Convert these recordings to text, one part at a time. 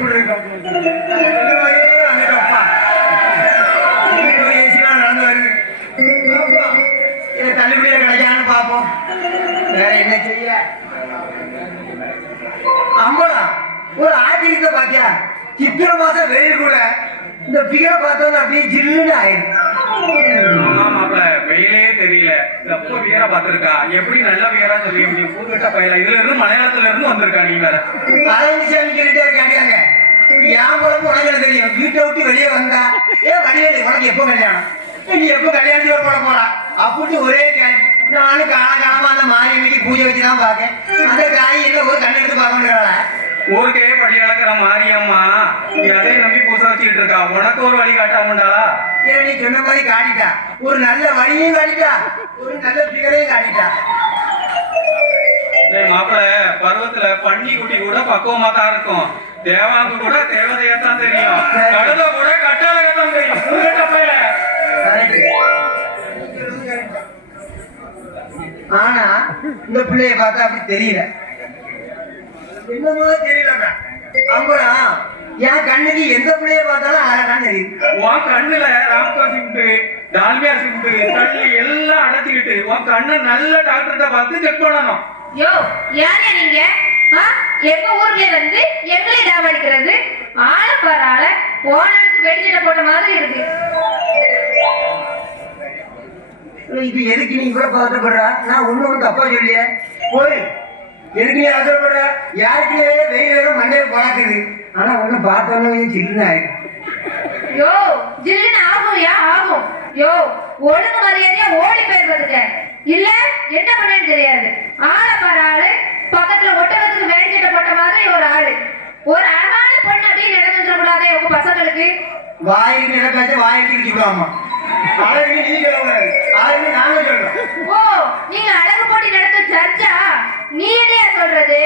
எப்படி இருக்கும் ஏசிலாம் நடந்து வருது. தள்ளுபடியா கிடைக்கான்னு பார்ப்போம். வேற என்ன செய்ய? அம்மளா ஒரு ஆச்சரியத்தை பாத்தியா? சித்திரை மாசம் வெயில் கூட இந்த பிகரை பார்த்தோம் அப்படியே ஜில்லுன்னு ஆயிடும். வெயிலே தெரியல. எப்போ வீரா பாத்துருக்கா? எப்படி நல்ல வீரா சொல்லி முடியும்? பூர்வட்ட பயில இதுல இருந்து மலையாளத்துல இருந்து வந்திருக்கா. நீ வேற அலைஞ்சிட்டே இருக்காங்க. என் குழம்பு உனக்கு தெரியும். வீட்டை விட்டு வெளியே வந்தா வடிவேலு உனக்கு எப்போ கல்யாணம்? நீ எப்போ கல்யாணத்துக்கு போட போறா அப்படின்னு ஒரே கேள்வி. நானும் காலகாலமா அந்த மாரியம்மைக்கு பூஜை வச்சுதான் பாக்கேன். அந்த காய் என்ன ஒரு கண்ணு எடுத்து பார்க்கணுங்கிறாள. ஊருக்கே படி அளக்கிற மாரியம்மா நீ அதை நம்பி பூசை வச்சுக்கிட்டு இருக்கா. உனக்கு ஒரு வழி காட்டாமுண்டா? ஏன் நீ சொன்ன மாதிரி காட்டிட்டா. ஒரு நல்ல வழியும் காட்டிட்டா, ஒரு நல்ல பிகரையும் காட்டிட்டா. மாப்பிள்ள பருவத்துல பன்னி குட்டி கூட பக்குவமா தான் இருக்கும். தேவாங்க கூட தேவதையத்தான் தெரியும். கழுத கூட கட்டாளகத்தான் தெரியும். ஆனா இந்த பிள்ளைய பார்த்தா அப்படி தெரியல. என்னமோ தெரியல. அம்பளா என் கண்ணுக்கு எந்த பிள்ளைய பார்த்தாலும் அழகான்னு தெரியுது. உன் கண்ணுல ராம்கோ சிம்பு டால்மியா சிம்பு தள்ளி எல்லாம் அடைச்சிக்கிட்டு உன் கண்ணு நல்ல டாக்டர்கிட்ட பார்த்து செக் பண்ணணும். யோ யாரே நீங்க? எங்க ஊர்ல வந்து எங்களை டாவடிக்கிறது? ஆள பாரு ஆள ஓனருக்கு வெடிச்சிட்ட போட்ட மாதிரி இருக்கு. இது எதுக்கு நீ கூட பதட்டப்படுறா? நான் ஒண்ணு தப்பா சொல்லியே. போய் எதுக்கு நீ அவசரப்படுற? யாருக்குள்ளே வெயில் வேற மண்டையை பழக்குது. ஆனா ஒண்ணு பார்த்தோன்னு ஜில்லுன்னு ஆயிடும். யோ ஜில்லுன்னு ஆகும். ஆகும். யோ ஒழுங்கு மரியாதையா ஓடி போயிருக்க. இல்ல என்ன பண்ணேன்னு தெரியாது. ஆள பாரு ஆளு பக்கத்துல ஒட்டகத்துக்கு வேடிக்கிட்ட போட்ட மாதிரி ஒரு ஆளு. ஒரு அழகான பொண்ணு அப்படின்னு நடந்துட கூடாதே உங்க பசங்களுக்கு. வாயிற்கு நினைக்காச்சும் வாயிற்கு வச்சுக்கலாமா? அழகு நீ சொல்லக்கூடாது, அழகு நாங்க சொல்றோம். ஓ நீங்க அழகு போட்டி நடத்த சர்ச்சா? நீ என்னையா சொல்றது?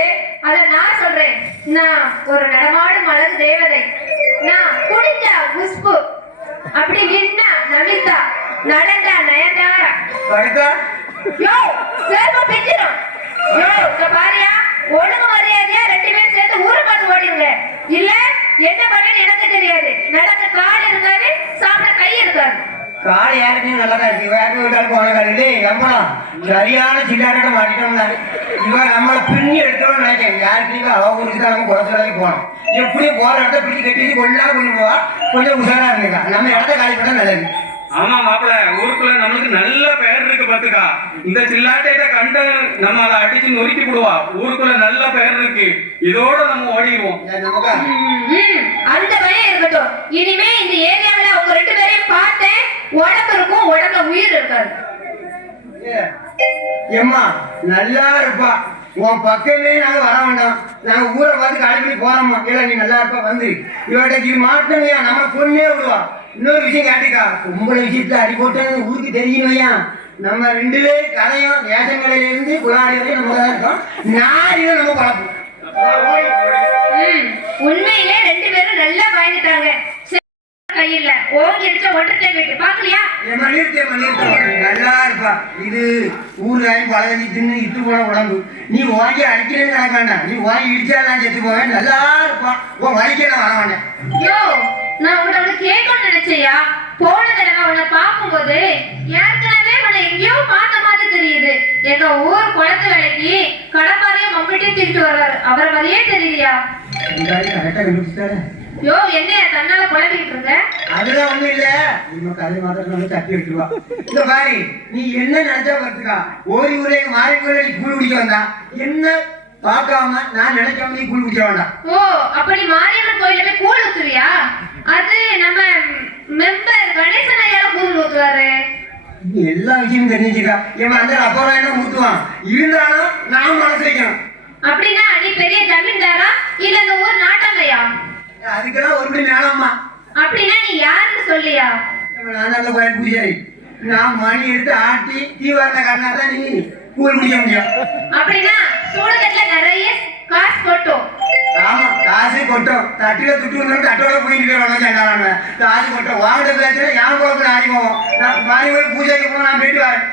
அத நான் சொல்றேன். நான் ஒரு நடமாடும் அழகு தேவதை. நான் குடிஞ்சா குஷ்பு, அப்படி நின்னா நமிதா, நடந்தா நயன்தாரா. யோ சேர்மா பிஞ்சிடும். யோ இந்த பாரியா ஒழுங்கு மரியாதையா ரெண்டு பேரும் சேர்ந்து ஊரை பார்த்து ஓடிடுங்க. இல்ல என்ன பண்ணேன்னு எனக்கு தெரியாது. நடக்க கால் இருக்காது, சாப்பிட கை இருக்காது. கால் யாருக்குமே நல்லதா இருக்கு. வேறு வீட்டால் போன காலையிலே எம்பளம் சரியான சில்லாட்ட மாட்டிட்டோம்னா இவன் நம்மளை பின்னி எடுக்கணும்னு நினைக்கிறேன். யாருக்குமே அவங்களுக்கு தான் நம்ம குளத்துல போனோம். எப்படியும் போற இடத்த பிடிச்சி கட்டி கொஞ்சம் கொண்டு போவா. கொஞ்சம் உஷாரா இருந்துக்கா. நம்ம இடத்த காலி பண்ணா நல்லது. ஆமா மாப்பிள்ள ஊருக்குள்ள நம்மளுக்கு நல்ல பெயர் இருக்கு பாத்துக்கா. இந்த சில்லாட்டையிட்ட கண்ட நம்ம அதை அடிச்சு நொறுக்கி விடுவா. ஊருக்குள்ள நல்ல பெயர் இருக்கு. இதோட நம்ம ஓடிடுவோம். அந்த பயம் இருக்கட்டும். இனிமே இந்த ஏரியாவில உங்க ரெண்டு பேரையும் பார்த்தேன் உடம்பு இருக்கும், உடம்புல உயிர் இருக்காது. ஏம்மா நல்லா இருப்பா. உன் பக்கமே நாங்க வர வேண்டாம். நாங்க ஊரை பார்த்து காலி பண்ணி போறோம்மா. இல்ல நீ நல்லா இருப்பா. வந்து இவட்ட மாட்டோம்யா நம்ம பொண்ணே விடுவா. இன்னொரு விஷயம் கேட்டுக்கா. பொம்பளை விஷயத்துல அடி போட்டேன்னு ஊருக்கு தெரியலையா? நம்ம ரெண்டு பேரும் கதையும் ரேஷன் கடையில இருந்து குளாடி வரையும் நம்ம தான் இருக்கோம். நாரியும் நம்ம பழப்போம். உண்மையிலே ரெண்டு பேரும் நல்லா பயந்துட்டாங்க. கையில ஓங்கி அடிச்ச ஒன்றரை வீட்டு பாக்கலையா? நல்லா இருப்பா. இது ஊர்லாயும் பழகி தின்னு இட்டு போன உடம்பு. நீ வாங்கி அடிக்கிறேன்னு நினைக்க வேண்டாம். நீ வாங்கி இடிச்சாலாம் செத்து போவேன். நல்லா இருப்பா. உன் வலிக்க நான் வர வேண்டேன். யோ நான் உங்களை கேட்கணும்னு நினைச்சையா? போன தடவை உன்னை பார்க்கும்போது ஏற்கனவே உன்னை எங்கேயோ பார்த்த மாதிரி தெரியுது. எங்க ஊர் குளத்து வேலைக்கு கடப்பாரையும் மம்பிட்டையும் தூக்கிட்டு வர்றாரு. அவரை மாதிரியே தெரியலையா? கரெக்டா கண்டுபிடிச்சாரு. யோ என்ன தன்னால குழம்பிட்டு இருக்க? அதெல்லாம் ஒண்ணும் இல்ல. நமக்கு அதே மாதிரி தட்டி எடுத்துருவா. இந்த மாதிரி நீ என்ன நினைச்சா பார்த்துக்கா. ஓரி ஊரே மாறி ஊரே நீ கூழ் குடிக்க வந்தா என்ன பார்க்காம நான் நினைக்காம நீ கூழ் குடிக்க வேண்டாம். ஓ அப்படி மாரியம்மன் கோயில போய் கூழ் ஊத்துவியா? அது நம்ம மெம்பர் கணேசன் ஐயால கூழ் ஊத்துவாரு. எல்லா விஷயமும் தெரிஞ்சுக்கா. இவன் அந்த அப்புறம் என்ன ஊத்துவான். இருந்தாலும் நான் மனசு வைக்கணும். அப்படின்னா நீ பெரிய ஜமீன்தாரா இல்ல இந்த ஊர் நாட்டாமையா? அதுக்கெல்லாம் ஒரு மணி மேலம்மா. அப்படின்னா நீ யாருன்னு சொல்லியா? நான் அந்த கோயில் பூஜாரி. நான் மணி எடுத்து ஆட்டி தீவாரண காட்டினா தான் நீ கூழ் குடிக்க முடியும். அப்படின்னா சூடகத்துல நிறைய காசு கொட்டும். ஆமா காசு கொட்டும். தட்டில துட்டு வந்து தட்டோட போயிட்டு இருக்காங்க. காசு கொட்டும். வாங்கிட்ட பேசுறேன். என் குழப்பம் ஆடி போவோம். நான் மாறி போய் பூஜைக்கு போன நான் போயிட்டு வரேன்.